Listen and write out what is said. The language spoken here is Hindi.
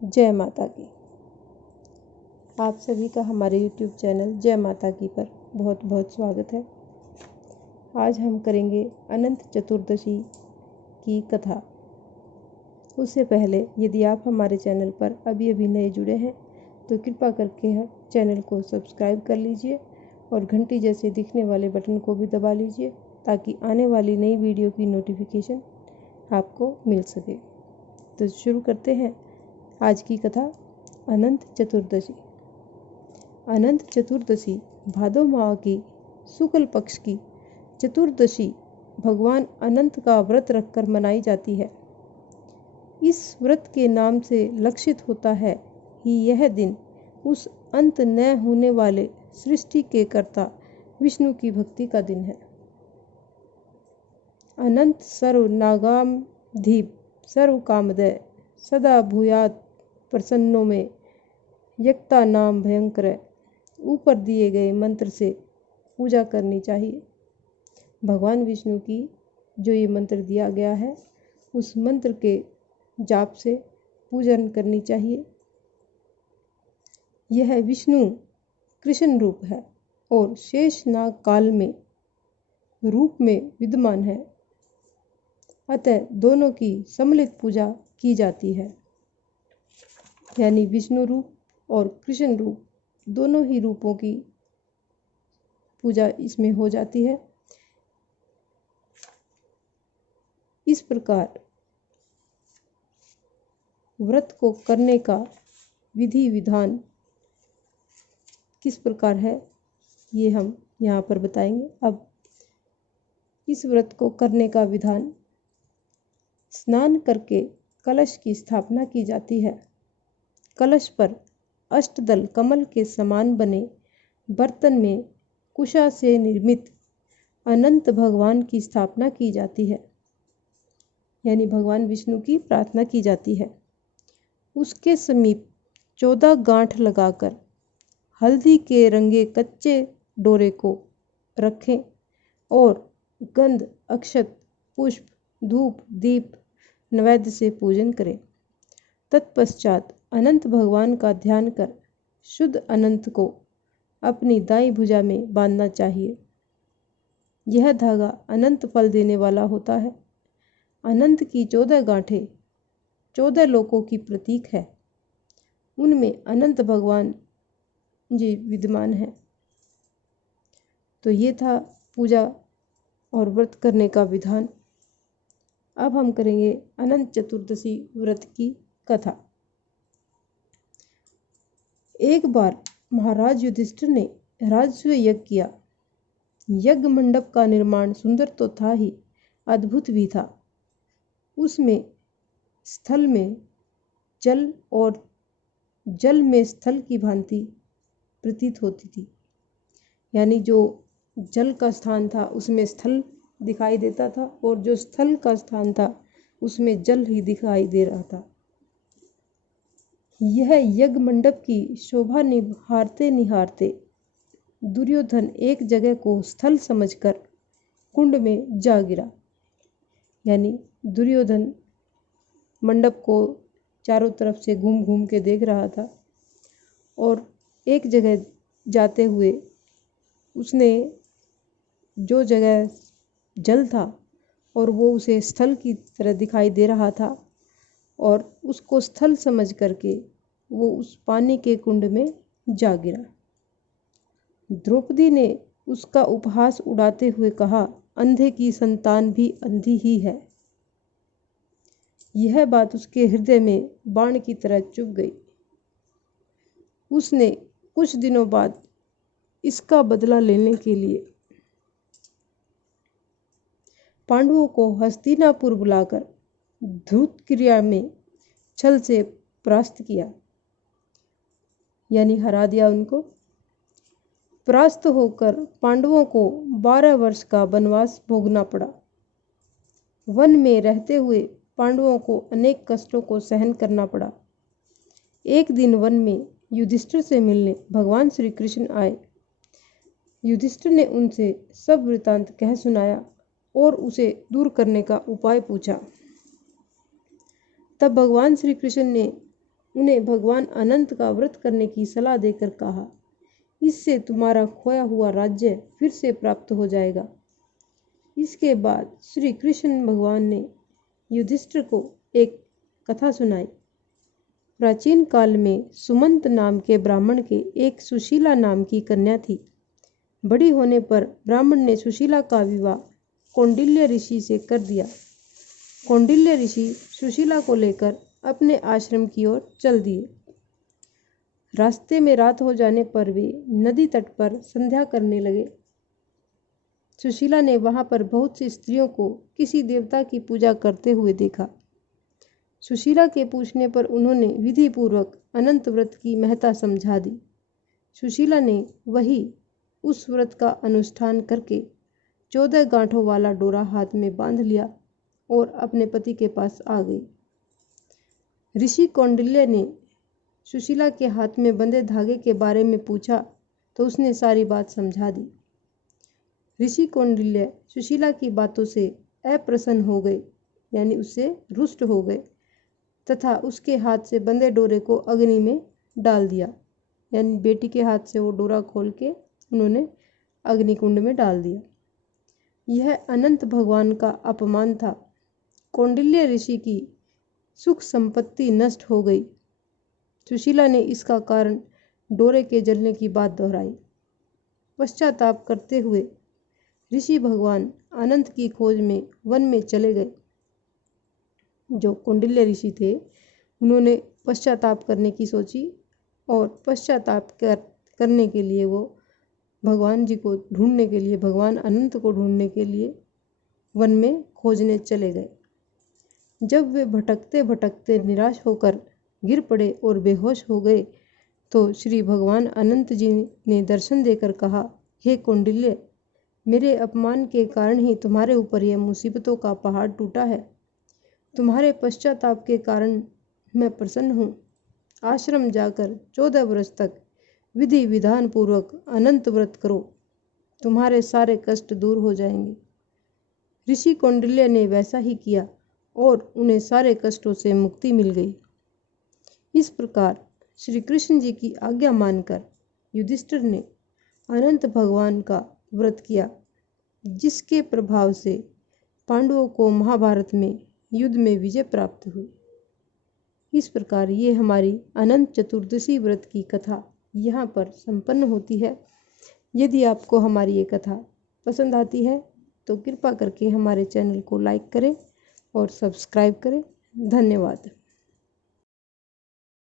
जय माता की। आप सभी का हमारे YouTube चैनल जय माता की पर बहुत बहुत स्वागत है। आज हम करेंगे अनंत चतुर्दशी की कथा। उससे पहले यदि आप हमारे चैनल पर अभी नए जुड़े हैं तो कृपा करके चैनल को सब्सक्राइब कर लीजिए और घंटी जैसे दिखने वाले बटन को भी दबा लीजिए ताकि आने वाली नई वीडियो की नोटिफिकेशन आपको मिल सके। तो शुरू करते हैं आज की कथा। अनंत चतुर्दशी। अनंत चतुर्दशी भादो माह की शुक्ल पक्ष की चतुर्दशी भगवान अनंत का व्रत रखकर मनाई जाती है। इस व्रत के नाम से लक्षित होता है कि यह दिन उस अंत न होने वाले सृष्टि के कर्ता विष्णु की भक्ति का दिन है। अनंत सर्व नागाम धीप सर्व कामदय सदा भूयात प्रसन्नों में यक्ता नाम भयंकर। ऊपर दिए गए मंत्र से पूजा करनी चाहिए। भगवान विष्णु की जो ये मंत्र दिया गया है उस मंत्र के जाप से पूजन करनी चाहिए। यह विष्णु कृष्ण रूप है और शेषनाग काल में रूप में विद्यमान है, अतः दोनों की सम्मिलित पूजा की जाती है। यानी विष्णु रूप और कृष्ण रूप दोनों ही रूपों की पूजा इसमें हो जाती है। इस प्रकार व्रत को करने का विधि विधान किस प्रकार है ये हम यहाँ पर बताएंगे। अब इस व्रत को करने का विधान: स्नान करके कलश की स्थापना की जाती है। कलश पर अष्टदल कमल के समान बने बर्तन में कुशा से निर्मित अनंत भगवान की स्थापना की जाती है, यानी भगवान विष्णु की प्रार्थना की जाती है। उसके समीप 14 गांठ लगाकर हल्दी के रंगे कच्चे डोरे को रखें और गंध, अक्षत, पुष्प, धूप, दीप, नैवेद्य से पूजन करें। तत्पश्चात अनंत भगवान का ध्यान कर शुद्ध अनंत को अपनी दाईं भुजा में बांधना चाहिए। यह धागा अनंत फल देने वाला होता है। अनंत की 14 गांठें 14 लोकों की प्रतीक है। उनमें अनंत भगवान जी विद्यमान है। तो ये था पूजा और व्रत करने का विधान। अब हम करेंगे अनंत चतुर्दशी व्रत की कथा। एक बार महाराज युधिष्ठिर ने राजस्व यज्ञ किया। यज्ञ मंडप का निर्माण सुंदर तो था ही, अद्भुत भी था। उसमें स्थल में जल और जल में स्थल की भांति प्रतीत होती थी। यानी जो जल का स्थान था उसमें स्थल दिखाई देता था और जो स्थल का स्थान था उसमें जल ही दिखाई दे रहा था। यह यज्ञ मंडप की शोभा निहारते निहारते दुर्योधन एक जगह को स्थल समझकर कुंड में जा गिरा। यानी दुर्योधन मंडप को चारों तरफ से घूम घूम के देख रहा था और एक जगह जाते हुए उसने जो जगह जल था और वो उसे स्थल की तरह दिखाई दे रहा था और उसको स्थल समझ करके वो उस पानी के कुंड में जा गिरा। द्रौपदी ने उसका उपहास उड़ाते हुए कहा, अंधे की संतान भी अंधी ही है। यह बात उसके हृदय में बाण की तरह चुभ गई। उसने कुछ दिनों बाद इसका बदला लेने के लिए पांडवों को हस्तिनापुर बुलाकर धूत क्रिया में छल से परास्त किया, यानी हरा दिया उनको। परास्त होकर पांडवों को 12 वर्ष का वनवास भोगना पड़ा। वन में रहते हुए पांडवों को अनेक कष्टों को सहन करना पड़ा। एक दिन वन में युधिष्ठिर से मिलने भगवान श्री कृष्ण आए। युधिष्ठिर ने उनसे सब वृतांत कह सुनाया और उसे दूर करने का उपाय पूछा। तब भगवान श्री कृष्ण ने उन्हें भगवान अनंत का व्रत करने की सलाह देकर कहा, इससे तुम्हारा खोया हुआ राज्य फिर से प्राप्त हो जाएगा। इसके बाद श्री कृष्ण भगवान ने युधिष्ठिर को एक कथा सुनाई। प्राचीन काल में सुमंत नाम के ब्राह्मण के एक सुशीला नाम की कन्या थी। बड़ी होने पर ब्राह्मण ने सुशीला का विवाह कौंडिल्य ऋषि से कर दिया। कौंडिल्य ऋषि सुशीला को लेकर अपने आश्रम की ओर चल दिए। रास्ते में रात हो जाने पर वे नदी तट पर संध्या करने लगे। सुशीला ने वहां पर बहुत सी स्त्रियों को किसी देवता की पूजा करते हुए देखा। सुशीला के पूछने पर उन्होंने विधि पूर्वक अनंत व्रत की महत्ता समझा दी। सुशीला ने वही उस व्रत का अनुष्ठान करके 14 गांठों वाला डोरा हाथ में बांध लिया और अपने पति के पास आ गई। ऋषि कौंडिल्य ने सुशीला के हाथ में बंधे धागे के बारे में पूछा तो उसने सारी बात समझा दी। ऋषि कौंडिल्य सुशीला की बातों से अप्रसन्न हो गए, यानी उससे रुष्ट हो गए तथा उसके हाथ से बंधे डोरे को अग्नि में डाल दिया। यानी बेटी के हाथ से वो डोरा खोल के उन्होंने अग्निकुंड में डाल दिया। यह अनंत भगवान का अपमान था। कौंडिल्य ऋषि की सुख संपत्ति नष्ट हो गई। सुशीला ने इसका कारण डोरे के जलने की बात दोहराई। पश्चाताप करते हुए ऋषि भगवान अनंत की खोज में वन में चले गए। जो कौंडिल्य ऋषि थे उन्होंने पश्चाताप करने की सोची और पश्चाताप करने के लिए वो भगवान जी को ढूंढने के लिए, भगवान अनंत को ढूंढने के लिए वन में खोजने चले गए। जब वे भटकते भटकते निराश होकर गिर पड़े और बेहोश हो गए तो श्री भगवान अनंत जी ने दर्शन देकर कहा, हे कौंडिल्य, मेरे अपमान के कारण ही तुम्हारे ऊपर यह मुसीबतों का पहाड़ टूटा है। तुम्हारे पश्चाताप के कारण मैं प्रसन्न हूँ। आश्रम जाकर 14 वर्ष तक विधि विधान पूर्वक अनंत व्रत करो, तुम्हारे सारे कष्ट दूर हो जाएंगे। ऋषि कौंडिल्य ने वैसा ही किया और उन्हें सारे कष्टों से मुक्ति मिल गई। इस प्रकार श्री कृष्ण जी की आज्ञा मानकर युधिष्ठिर ने अनंत भगवान का व्रत किया, जिसके प्रभाव से पांडवों को महाभारत में युद्ध में विजय प्राप्त हुई। इस प्रकार ये हमारी अनंत चतुर्दशी व्रत की कथा यहाँ पर संपन्न होती है। यदि आपको हमारी ये कथा पसंद आती है तो कृपा करके हमारे चैनल को लाइक करें और सब्सक्राइब करें। धन्यवाद।